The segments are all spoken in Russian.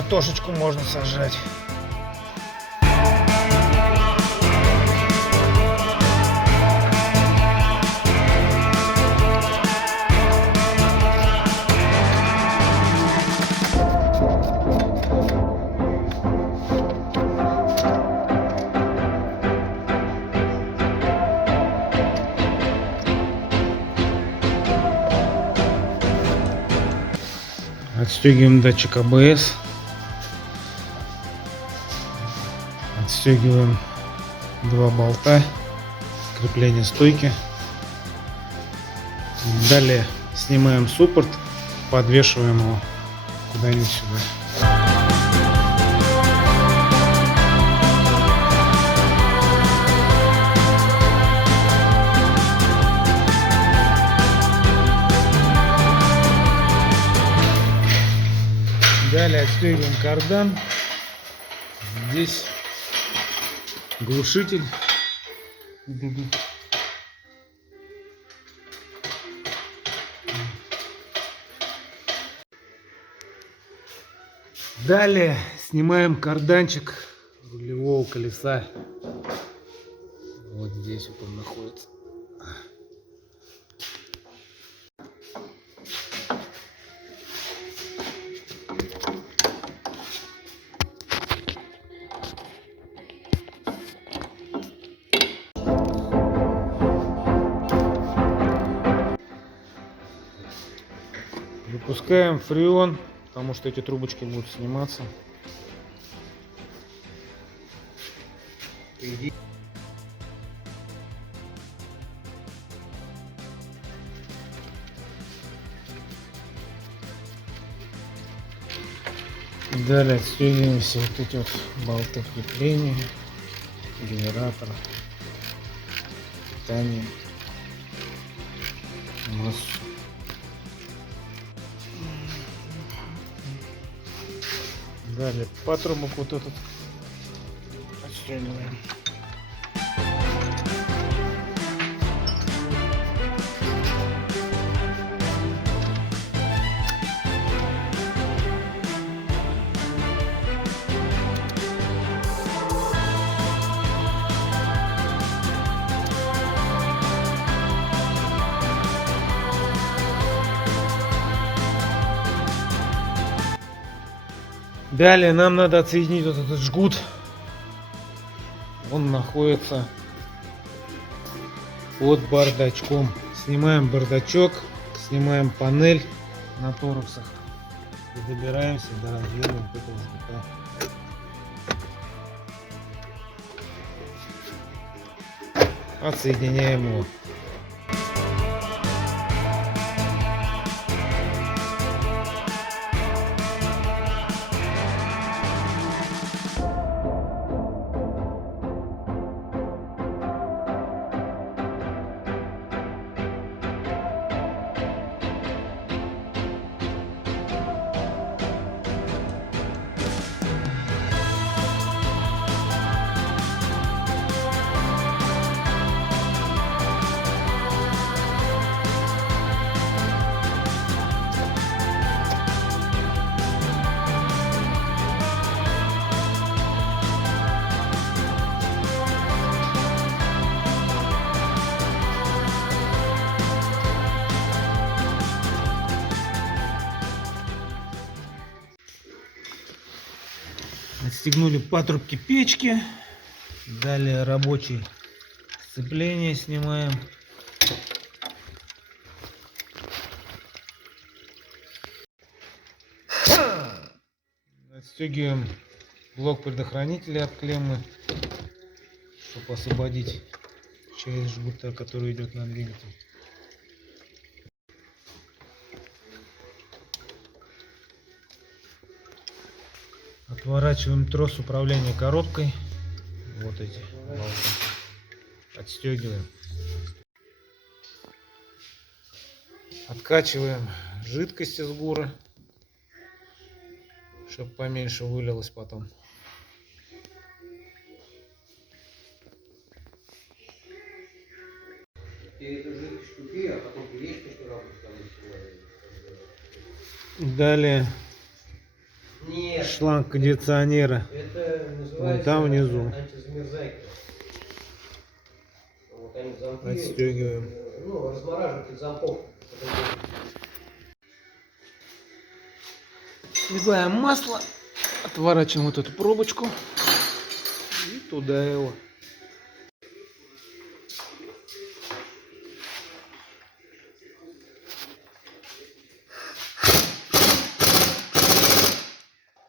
картошечку можно сажать. Отстегиваем датчик АБС. Отстегиваем два болта крепления стойки. Далее снимаем суппорт, подвешиваем его куда-нибудь сюда. Далее отстегиваем кардан. Здесь глушитель. Далее снимаем карданчик рулевого колеса. Вот здесь вот он находится. Выпускаем фреон, потому что эти трубочки будут сниматься. Далее отстегиваем все вот эти вот болты крепления, генератора, питание, массу. Далее патрубок вот этот отстегиваем. Далее нам надо отсоединить вот этот жгут. Он находится под бардачком. Снимаем бардачок, снимаем панель на торксах и добираемся до разъема вот этого жгута. Отсоединяем его. Отстегнули патрубки печки. Далее рабочее сцепление снимаем. Отстегиваем блок предохранителя от клеммы, чтобы освободить часть жгута, который идет на двигатель. Отворачиваем трос управления коробкой. Вот эти болты. Отстегиваем. Откачиваем жидкость из гура, чтобы поменьше вылилось потом. Далее шланг кондиционера. Это Вон там внизу. антизамерзайка. Вот они замки. Отстегиваем. Ну, размораживатель замков. Сливаем масло, отворачиваем вот эту пробочку и туда его.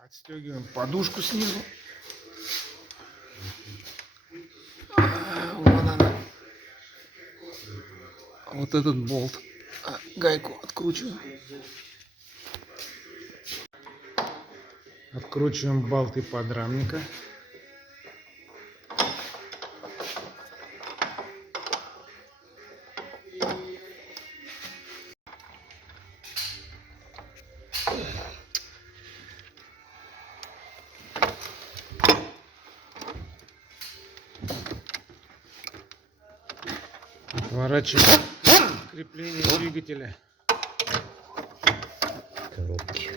Отстегиваем подушку снизу. Вон она. Вот этот болт. Гайку откручиваем. Откручиваем болты подрамника. Отворачиваем крепление двигателя. Коробки.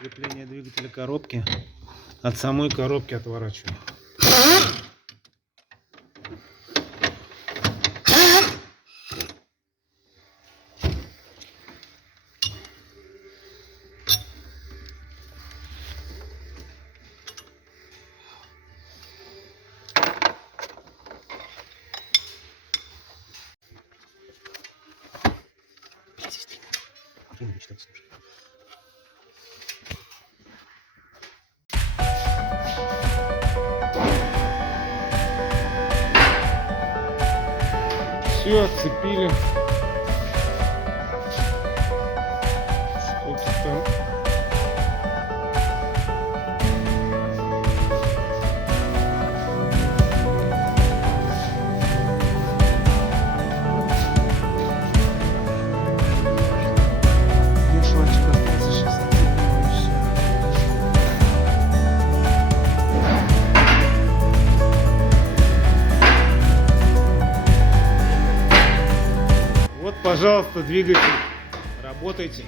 Крепление двигателя коробки. От самой коробки отворачиваем. Все, отцепили. Что-то там. Мешочек остался, сейчас отцепим и все. Вот, пожалуйста, двигатель. Работайте.